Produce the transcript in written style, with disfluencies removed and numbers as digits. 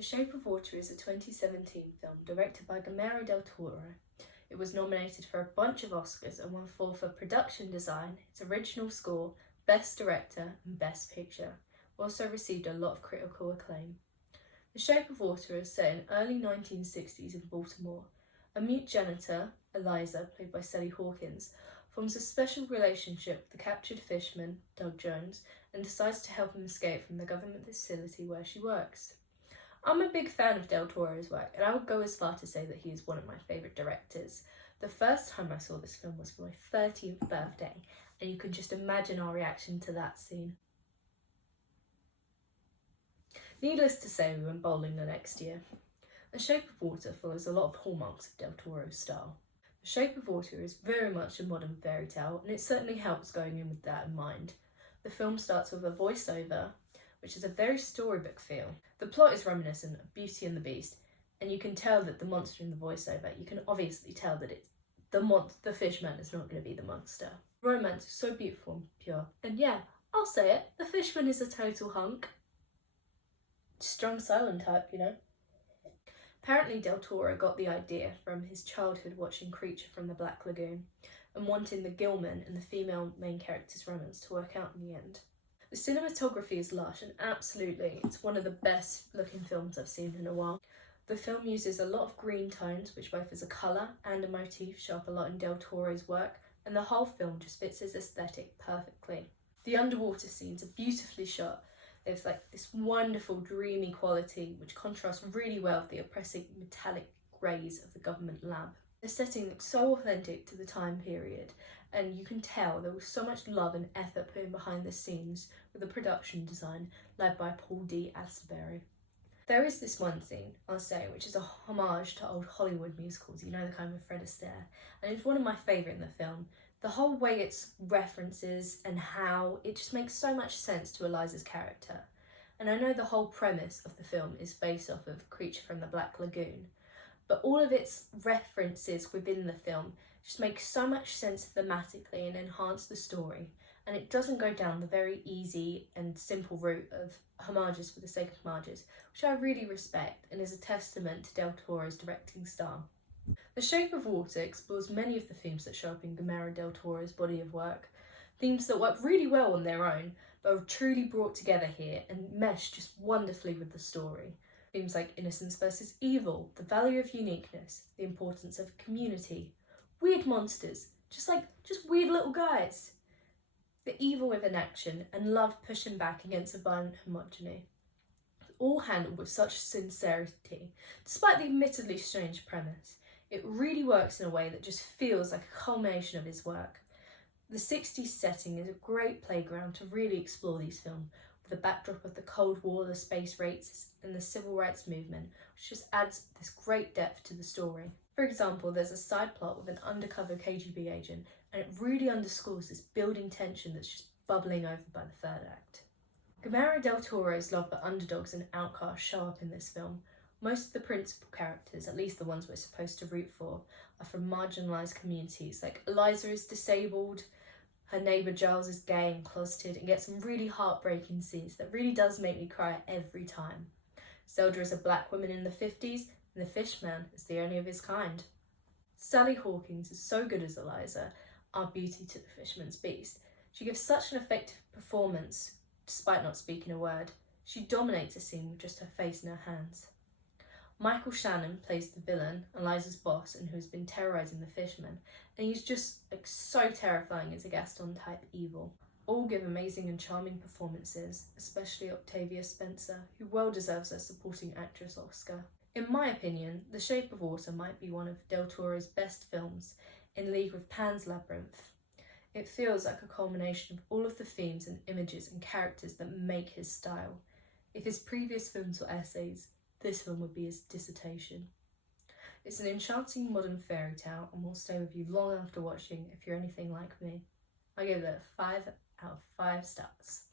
The Shape of Water is a 2017 film directed by Guillermo del Toro. It was nominated for a bunch of Oscars and won 4 for production design, its original score, best director and best picture. It also received a lot of critical acclaim. The Shape of Water is set in early 1960s in Baltimore. A mute janitor, Eliza, played by Sally Hawkins, forms a special relationship with the captured fisherman, Doug Jones, and decides to help him escape from the government facility where she works. I'm a big fan of Del Toro's work, and I would go as far to say that he is one of my favourite directors. The first time I saw this film was for my 30th birthday, and you can just imagine our reaction to that scene. Needless to say, we went bowling the next year. The Shape of Water follows a lot of hallmarks of Del Toro's style. The Shape of Water is very much a modern fairy tale, and it certainly helps going in with that in mind. The film starts with a voiceover, which is a very storybook feel. The plot is reminiscent of Beauty and the Beast, and you can tell that the monster in the voiceover, you can obviously tell that it's the fishman is not going to be the monster. Romance is so beautiful and pure. And yeah, I'll say it, the fishman is a total hunk. Strong silent type, you know. Apparently Del Toro got the idea from his childhood watching Creature from the Black Lagoon and wanting the Gilman and the female main character's romance to work out in the end. The cinematography is lush and absolutely, it's one of the best looking films I've seen in a while. The film uses a lot of green tones, which both as a colour and a motif show up a lot in Del Toro's work, and the whole film just fits his aesthetic perfectly. The underwater scenes are beautifully shot. There's like this wonderful dreamy quality which contrasts really well with the oppressive metallic greys of the government lab. The setting looks so authentic to the time period, and you can tell there was so much love and effort put in behind the scenes with the production design led by Paul D. Asbury. There is this one scene, I'll say, which is a homage to old Hollywood musicals, you know, the kind with Fred Astaire, and it's one of my favourite in the film. The whole way it's references and how it just makes so much sense to Eliza's character. And I know the whole premise of the film is based off of Creature from the Black Lagoon, but all of its references within the film just make so much sense thematically and enhance the story. And it doesn't go down the very easy and simple route of homages for the sake of homages, which I really respect and is a testament to Del Toro's directing style. The Shape of Water explores many of the themes that show up in Guillermo del Toro's body of work, themes that work really well on their own, but are truly brought together here and mesh just wonderfully with the story. Themes like innocence versus evil, the value of uniqueness, the importance of community, weird monsters, just weird little guys, the evil within action, and love pushing back against a violent homogeny. All handled with such sincerity, despite the admittedly strange premise. It really works in a way that just feels like a culmination of his work. The 60s setting is a great playground to really explore these films, with the backdrop of the Cold War, the space race, and the civil rights movement, which just adds this great depth to the story. For example, there's a side plot with an undercover KGB agent, and it really underscores this building tension that's just bubbling over by the third act. Guillermo del Toro's love for underdogs and outcasts show up in this film. Most of the principal characters, at least the ones we're supposed to root for, are from marginalised communities. Like Eliza is disabled, her neighbour Giles is gay and closeted, and gets some really heartbreaking scenes that really does make me cry every time. Zelda is a black woman in the 50s, and the Fishman is the only of his kind. Sally Hawkins is so good as Eliza, our Beauty to the Fisherman's Beast. She gives such an effective performance, despite not speaking a word. She dominates a scene with just her face and her hands. Michael Shannon plays the villain, Eliza's boss, and who's been terrorising the fisherman, and he's just so terrifying as a Gaston-type evil. All give amazing and charming performances, especially Octavia Spencer, who well deserves a supporting actress Oscar. In my opinion, The Shape of Water might be one of Del Toro's best films, in league with Pan's Labyrinth. It feels like a culmination of all of the themes and images and characters that make his style. If his previous films were essays, this film would be his dissertation. It's an enchanting modern fairy tale and will stay with you long after watching if you're anything like me. I give it a 5 out of 5 stars.